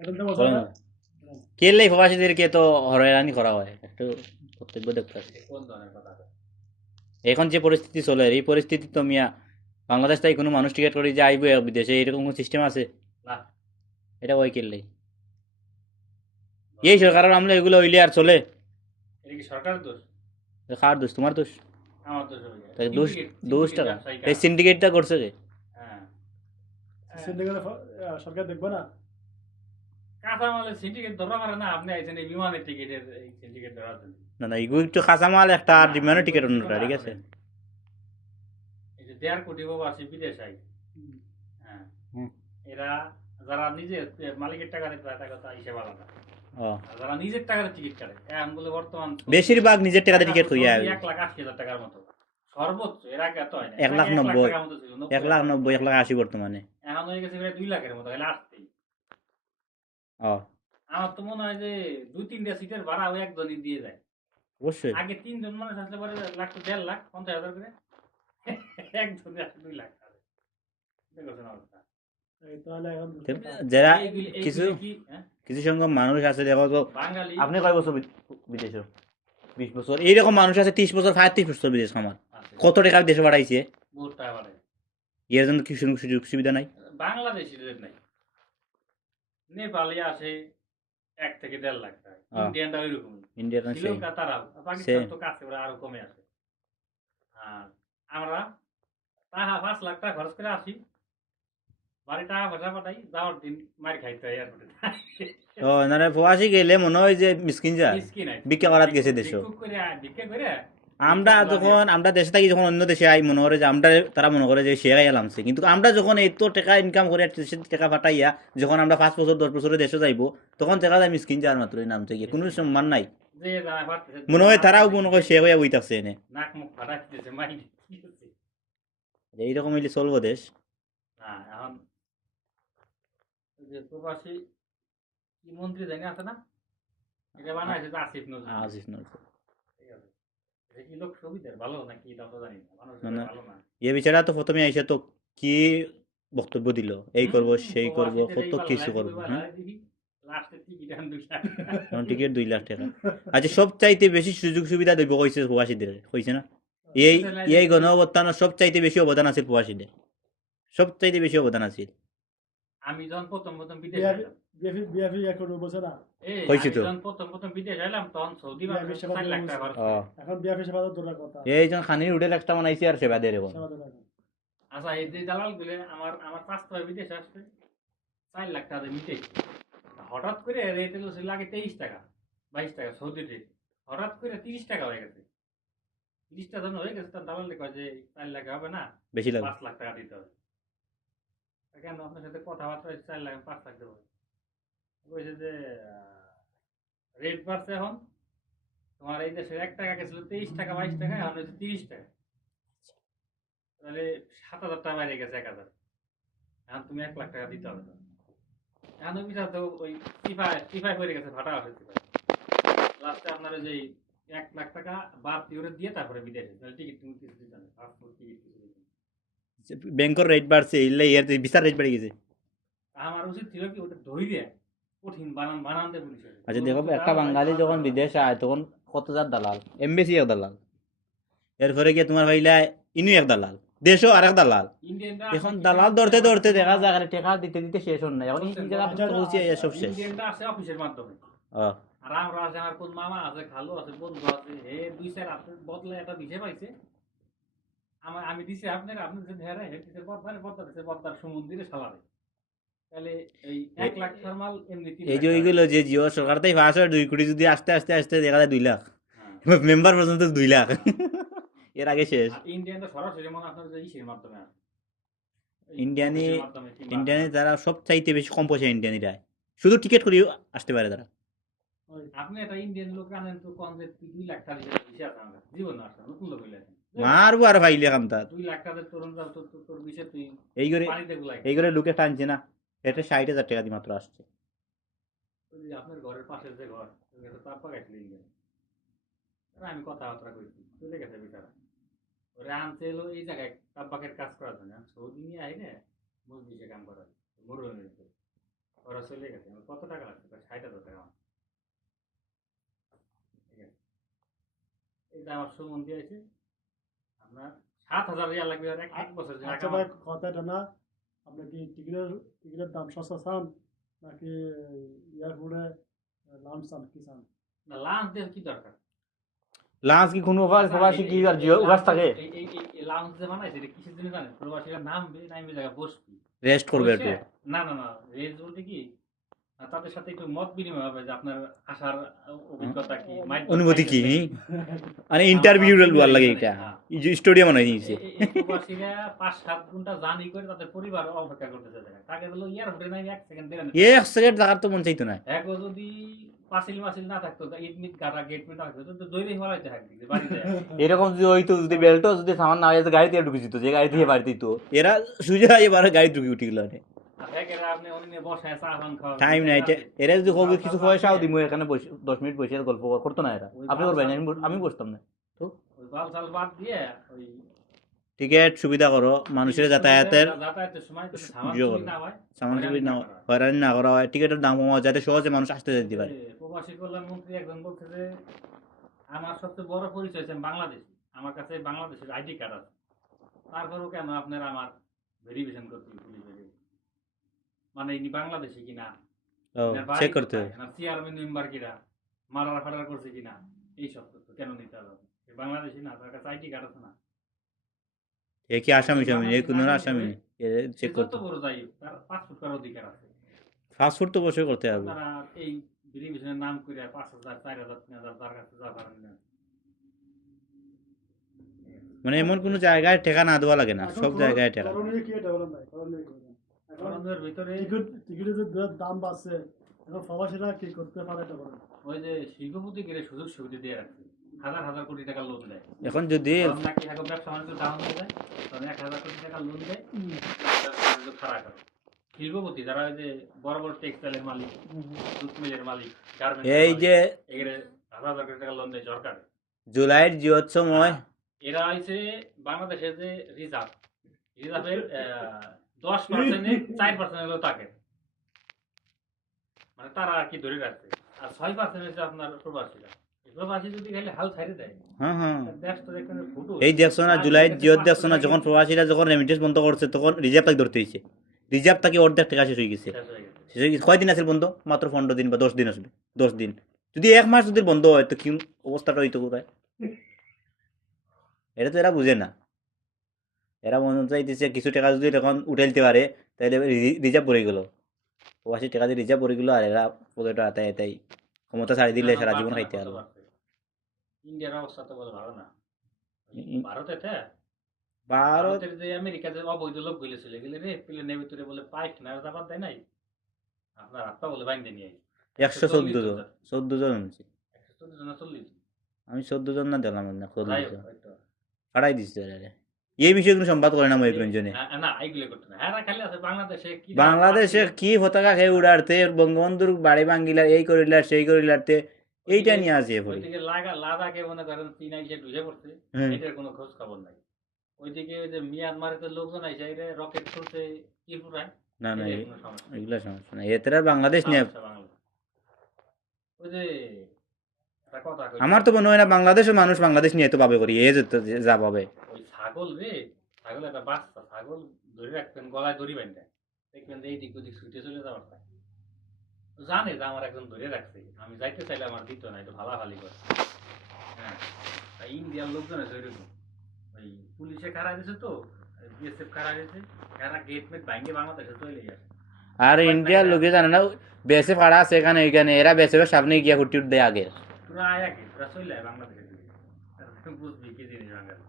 এখন তো বলছো বলেন না। না। কেলেই প্রবাসীদেরকে তো হয়রানি করা হয় একটু কর্তব্য দেখতে হবে। কোন ধরনের কথা? এখন যে পরিস্থিতি চলে এই পরিস্থিতি তো মিয়া বাংলাদেশ থেকে কোনো মানুষ টিকিট করে যে আইবে বিদেশে এরকম কোনো সিস্টেম আছে? না, এটা ওই কেলেই এই ধরেন না, সরকারের আমলে এগুলো হইলে আর চলে? এটা কি সরকারের দোষ? কার দোষ? তোমার দোষ? আমার দোষ হবে? তাই দোষ? সিন্ডিকেট দোষ সিন্ডিকেট টাকা ব্যবসায়ী এই কারা? সিন্ডিকেটটা করছে কে? হ্যাঁ, হ্যাঁ। সিন্ডিকেট সরকার দেখবে না। কাঁচামালের সিন্ডিকেট ধরা মারে না, আপনি আইছেন এই বিমানের টিকিটের এই সিন্ডিকেট ধরার জন্য। না না এগুলো একটু কাঁচামাল একটা আর না, বিমানের আমি টিকিট বলছি অন্যটা কথা ঠিক আছে। শোনেন। এই যে 1.5 কোটি প্রবাসী বিদেশ আই, হ্যাঁ, হুম। এরা যারা নিজে মালিকের টাকা দিয়ে তার টাকা হিসেবে আলাদা। ও আর যারা নিজের টাকাতে টিকিট কাটে, এখন বলে বর্তমান বেশিরভাগ নিজের টাকাতে টিকিট সৌদি কইয়া 1,80,000 টাকার মতো সর্বোচ্চ। এর আগে এত হয় না, এর এক লাখ আগে 1 লাখ নব্বই টাকার মতো ছিল, এক 90,000 লাখ টাকা। নব্বই 1,80,000 বর্তমানে। এখন হয়ে গেছে প্রায় 2 লাখের মতো, খালি আসতেই। ও আমার তো মনে হয় যে 2-3টা সিটের ভাড়া ওই একজনই দিয়ে যায়। অবশ্যই। আগে 3 জন মানুষ আসলে পরে লাগতো 1.5 লাখ 50,000 করে। একজনে আসলে 2 লাখ টাকা। দেখছেন অবস্থা। এই তাহলে এখন তো যারা এইগুলি কিছু এইগুলি কি হ্যাঁ? কিছু সংখ্যক মানুষ আছে দেখো তো বাঙালি আপনি কয় বছর বিদেশে? 20 বছর এইরকম মানুষ আছে 30 বছর 35 বছর বিদেশ আমার আছে, কত টাকা দেশে পাঠাইছে বহুত টাকা বাড়ে। এর জন্য কিছু সুযোগ সুবিধা নাই। বাংলাদেশিদের নাই, নেপালি আসে 1 থেকে 1.5 লাখ টাকা, ও ইন্ডিয়ানটা ওইরকমই, ইন্ডিয়ান সেই শ্রীলঙ্কা তারাও, পাকিস্তান সেম তো কাছে, ওরা আরো কমে আসে। আর আমরা টাকা 5 লাখ টাকা খরচ করে আসি, বাড়ি টাকা পয়সা পাঠাই, যাওয়ার দিন মার খাইতে হয় এয়ারপোর্টে। ও মানে প্রবাসী গেলে মনে হয় যে মিসকিন যা মিসকিন আছে, ভিক্ষা করাত গেছে দেশ। ভিক্ষুক করে ভিক্ষা করে আমরা ভিক্ষা তোলা দিয়ে যখন আমরা দেশে থাকি যখন অন্য দেশে আই মনে করে যে আমরা তারা মনে করে যে সে আলামছে কিন্তু আমরা যখন এই তো টাকা ইনকাম করে দেশে টাকা পাঠাইয়া যখন আমরা 5 বছর 10 বছরে দেশে যাইবো তখন দেখা যায় মিসকিন যার মাত্র এই নামছে গিয়ে কোনো সম্মান নাই। যে জামাই পাঠতেছে, মনে হয় তারাও মনে হয় সে হইয়া বইতাছে এনে। নাক মুখ ফাটাইতেছে মাইন্ড কি হচ্ছে এইরকম হইলে চলবো দেশ? না। এখন ওই যে প্রবাসী কি মন্ত্রী জানি আছে না, এটা বানাইছে যে আসিফ নজরুল, আজিজ নজরুল ঠিক আছে। এটা কি লোক সুবিধার ভালো নাকি এটা তো জানি না, মানুষের মানে ভালো না। এ বেচারা তো প্রথমে আইসা তো কি বক্তব্য দিল এই করব সেই করব প্রবাসীদের কত এই কিছু পাল্লায় কি করব কইবা হ্যাঁ দেখি, লাস্টে টিকিট এখন 2 লাখ টিকিট 2 লাখ টাকা। আচ্ছা সব চাইতে বেশি সুযোগ সুবিধা দেব কইছে প্রবাসীদের কইছে না? এই এই গণঅভ্যুত্থানের সব চাইতে বেশি অবদান আছে প্রবাসীদের সব চাইতে বেশি অবদান আছে। আমি যখন প্রথম বিদেশ বিএফি এলাম, বিএফি বিএফি এখন বলছে না। এই হয়েছে আমি তো যখন প্রথম বিদেশ এলাম তখন সৌদি বিএফি মানুষ সেবা 4 লাখ টাকা খরচ ও করে। এখন বিএফি সেবা তো দূরের কথা। এইজন খানির হোটেল একটা বানাইছে আর সেবা দেয় এখন। সেবা তো এখন। আচ্ছা, এই যে দালাল গুলো আমার 5 বিদেশে আসছে 4 লাখ টাকা দিয়ে মিটাইছে। হঠাৎ করে রেট এলো ছিল আগে 23 টাকা 22 টাকা সৌদি রেট, হঠাৎ করে 30 টাকা হয়ে গেছে। 30 টাকা যখন হয়ে গেছে তার দালাল কয় যে 4 লাখ হবে না, বেশি লাগে 5 লাখ টাকা দিতে হবে। কেন আপনার সাথে কথাবার্তা হয়েছে 4 লাখ 5 লাখ দেবো, বলছে যে রেট বাড়ছে এখন, তোমার এই দেশের 1 টাকা গেছিল 23 টাকা 22 টাকা, এখন হয়েছে 30 টাকা, তাহলে 7,000 টাকা বাইরে গেছে 1,000, এখন তুমি 1 লাখ টাকা দিতে হবে। এখন ওই বিষয় তো ওই টিফাই পড়ে গেছে, ফাটা আছে টিফাই। লাস্টে আপনার ওই যে 1 লাখ টাকা বাদ দিয়ে দিয়ে তারপরে বিদেশে টিকিট তুমি কিছু দিতে হবে, পাসপোর্ট টিকিট কিছু দিতে হবে। ব্যাংকের রেট বাড়ছে এলে এর বিচার রেট বেড়ে গেছে। আমার উচিত ছিল কি ওটা ধরে দেয়, কঠিন বানান দেয় পুলিশে। আচ্ছা দেখো একটা বাঙালি যখন বিদেশে আয় তখন কত হাজার দালাল এমবেসি এক দালাল এরপরে গিয়ে তোমার ভাইলা ইনু এক দালাল দেশও আর এক দালাল ইন্ডিয়ানরা এখন দালাল ধরতে ধরতে দেখা যায় আরে টাকা দিতে দিতে শেষ হন না এখন এই জায়গা আচ্ছা, পৌঁছে সব শেষ। ইন্ডিয়ানরা আছে অফিসের মাধ্যমে, ও আর আমরা আছে আমার কোন মামা আছে, খালু আছে, বন্ধু আছে, হে 2-4 হাতে বদলে একটা দিছে পাইছে, আমি দিছি আপনার আপনি যে ধরে হেডিতে বদলা দিছে, বদলার সমুদ্রে সালারে, তাহলে এই 1 লাখ থার্মাল এমনি 3 এই লাখ যে টাকা। ওইগুলো যে জিও সরকার তাই পাস হয় 2 কোটি যদি আস্তে আস্তে আস্তে দেখা যায় 2 লাখ হ্যাঁ, মেম্বার পর্যন্ত 2 লাখ এর আগে শেষ। আর ইন্ডিয়ানরা সরাসরি মনে আপনার যে ইসের মাধ্যমে আসে, এই ইন্ডিয়ানি অফিসের মাধ্যমে কিংবা ইন্ডিয়ানি তারা সব চাইতে বেশি কম পয়সা ইন্ডিয়ানিরা শুধু টিকিট করিও আসতে পারে তারা। ওই আপনি একটা ইন্ডিয়ান লোক আনেন তো কম যে 2 লাখ টাকা দিছে আছে আমার জীবন আসছে নতুন লোক হইলে মারবো আর ভাইলে খান্তার 2 লাখ টাকা তরুণ যাও তোর বিষয়ে তুই এই করে পানিতে গুলাই এই করে লোকে টানছে না এটা 60,000 টাকা দিয়ে মাত্র আসছে। আপনার ঘরের পাশের যে ঘর তার পাকাইছিল ইন্ডিয়ান, আমি কথাবার্তা কইছি চলে গেছে বিচারা, ওরে আনতে এলো এই জায়গায় তাব্বাকের কাজ করার জন্য, সৌদি নিয়ে আইনে মজলিসে কাম করার মরুনের, ওরা চলে গেছে। কত টাকা লাগছে? প্রায় 60,000 টাকা। ঠিক আছে। এটা আমার সুমন দিয়েছে আপনার 7,000 রিয়াল লাগবে আর এক বছর জন্য আচ্ছা ভাই কথা এটা না, আপনি কি টিকিটের দাম সস্তা চান নাকি এয়ারপোর্টে লাঞ্চ চান, কি চান? না লাঞ্চ দেওয়ার কি দরকার? লাঞ্চ কি কোনো প্রবাসী কি আর জিও উপাস থাকে এই লাউঞ্জ যে বানাইছে এটা কিসের জন্য জানেন? প্রবাসীরা নামবে জায়গায় বসবে, রেস্ট করবে একটু বসে না রেস্ট বলতে কি তাদের সাথে একটু মত বিনিময় হবে যে আপনার আসার অভিজ্ঞতা কি, অনুভূতি কি মানে ইন্টারভিউ ভাল লাগে এটা স্টুডিয়াম বানাই দিয়েছে এই প্রবাসীরা 5-7 ঘন্টা জার্নি করে তাদের পরিবার অপেক্ষা করতেছে জায়গায়। তাকে বললো এয়ারপোর্টে নাই 1 সেকেন্ড দেন, এক সেকেন্ড থাকার তো মন চাইতো না এক যদি পাঁচিল মাসিল না থাকতো, ইডমিট গাড়া গেটমিট না থাকতো তো দৈরে হওয়াইতে থাকবে যে বাড়িতে এরকম যদি হইতো, যদি বেল্টও যদি সামান না হয়ে গাড়িতে ঢুকে যেত, যে গাড়ি থেকে বাড়িতে তো এরা সুজা এবার গাড়ি ঢুকে উঠে গেল টাইম নাই এরা যদি হোক কিছু পয়সাও দিব এখানে 10 মিনিট বসে গল্প করতো না এরা। আপনি করবেন আমি বসতাম না তো। টিকিট সুবিধা করো, মানুষের যাতায়াতের সামান সুবিধা হয়রানি না করা হয়, টিকিটের দাম কমা যাতে সহজে মানুষ আসতে যেতে পারে। প্রবাসী কল্যাণ মন্ত্রী একজন বলছে যে আমার সবচেয়ে বড় পরিচয় হচ্ছে বাংলাদেশ, আমার কাছে বাংলাদেশের আইডি কার্ড আছে, তারপরেও কেন আপনারা আমার ভেরিফিকেশন করতে পুলিশ মানে ইনি বাংলাদেশি কিনা, চেক করতে হবে, চেয়ারম্যান মেম্বার কিনা, মারার ফাটার করছে কিনা, এই সব তথ্য কেন নিতে হবে? বাংলাদেশি না, তার কাছে আইডি কার্ড আছে না, এ কি আসামি সামি এই কোন আসামি চেক করতে বড় যাই তার পাসপোর্ট করার অধিকার আছে। ফাস্টফুড তো বসে করতে হবে। আপনারা এই ভেরিফিকেশনের নাম করে 5,000 4,000 3,000 তার কাছে যা পারেন না। মানে এমন কোন জায়গায় ঠেকা না দেওয়া লাগে না, সব জায়গায় ঠেকা। করণীয় কি এটা বলেন ভাই, করণীয় কি বলেন? এখন গরমের ভিতরে টিকিটের যে দাম বাড়ছে, এখন প্রবাসীরা কি করতে পারে এটা বলেন? ওই যে শিল্পপতি গিয়ে সুযোগ সুবিধা দিয়ে রাখছে, হাজার হাজার কোটি টাকা লোন দেয়। এখন যদি তখন নাকি এখন ব্যবসা বাণিজ্য ডাউন হয়ে যায়, তখন 1,000 কোটি টাকা লোন দেয়, ব্যবসা বাণিজ্য খারাপ করে। শিল্পপতি যারা ওই যে বড় বড় টেক্সটাইলের মালিক, জুট মিলের মালিক, এই যে এগুলো হাজার হাজার কোটি টাকা লোন দেয় সরকার। জুলাইয়ের জিওর সময় এরা হচ্ছে বাংলাদেশের যে রিজার্ভের 10% 4% হলো তাকে, মানে তারা আর কি ধরে রাখছে, আর 6% হচ্ছে আপনার প্রবাসীরা। প্রবাসী যদি খালি হাল ছাড়ে দেয়, হ্যাঁ দেশটা দেখবেন ফুটো। এই দেখছো না জুলাই জিওর দেখছো না, যখন প্রবাসীরা যখন রেমিটেন্স বন্ধ করছে তখন রিজার্ভ তাকে ধরতে হয়েছে, রিজার্ভ তাকে অর্ধেক টাকা শেষ হয়ে গেছে। শেষ হয়ে গেছে কয়দিন আছে বন্ধ? মাত্র 15 দিন বা 10 দিন আসবে, 10 দিন। যদি 1 মাস যদি বন্ধ হয় তো কি অবস্থাটা হইতো কোথায়? এটা তো এরা বুঝে না, এরা মনে চাইতেছে কিছু টাকা যদি এখন উঠে দিতে পারে তাহলে রিজার্ভ পড়ে গেল, প্রবাসী টাকা দিয়ে রিজার্ভ পড়ে গেলো, আর এরা পকেটে আতায় আতাই ক্ষমতা ছাড়ি দিলে সারা জীবন খাইতে পারবে। ইন্ডিয়ার অবস্থা তো বলে ভালো না। ভারতে ভারত ভারতের যে আমেরিকা যে অবৈধ লোক গুলো চলে গেলে রে প্লেনের ভিতরে বলে পাইপ না জাপাত দেয় নাই, আপনার হাতটা বলে বাইন্দে নিয়ে 114 জন 14 জন হচ্ছে। 114 জন 40 আমি 14 জন না দিলাম না, 14 যাই জন হোক, হয়তো। হারাই দিচ্ছে এরা। এই বিষয়ে কোনো সংবাদ করে না ময়ূরঞ্জনে। না এইগুলো করতে না, হ্যাঁ খালি আছে বাংলাদেশে কি বাংলাদেশে কি পতাকা খেয়ে উড়াতে, বঙ্গবন্ধুর বাড়ি ভাঙ্গিলার, এই করিলার সেই করিলারতে, এইটা নিয়ে আসে পড়ে। ওইদিকে লাদাখে মনে করেন চীনা এসে ঢুকে পড়ছে, এটার কোনো খোঁজ খবর নাই। ওইদিকে ওই যে মিয়ানমারের লোকজন আইসা এরা রকেট ছুড়ছে ত্রিপুরায়, না না এটার কোনো সমস্যা নাই। এগুলা সমস্যা না, এতে আর বাংলাদেশ নিয়ে ওই যে একটা কথা কই, আমার তো মনে হয় না বাংলাদেশের মানুষ বাংলাদেশ নিয়ে এত ভাবে করি, এ যা ভাবে। ওই ছাগল রে, ছাগল একটা বাচ্চা ছাগল ধরে রাখবেন, গলায় দড়ি বাঁধে, দেখবেন যে এইদিক ওদিক ছুটে চলে যাওয়ার থাকে। জানে যে আমার একজন ধরে রাখছে, আমি যাইতে চাইলে আমার দিত না, একটু ভালাভালি করে। হ্যাঁ, ইন্ডিয়ার লোকজন আছে ওইরকম, ওই পুলিশে খাড়া দিয়েছে তো, বিএসএফ খাড়া দিয়েছে, এরা গেট মেট ভাঙে বাংলাদেশে চলে গেছে। আর ইন্ডিয়ার লোকে জানে না বেসে ফাড়া আছে এখানে এখানে, এরা বেসের সামনে গিয়া হুটি উঠ দেয় আগে, তোরা আয় আগে তোরা চলে যায় বাংলাদেশে, বুঝবি কি জিনিস বাংলাদেশ।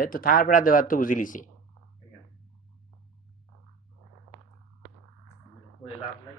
এই তো থার পেড়া দেওয়ার তো বুঝিলিছি। ঠিক আছে, ওই লাভ নাই।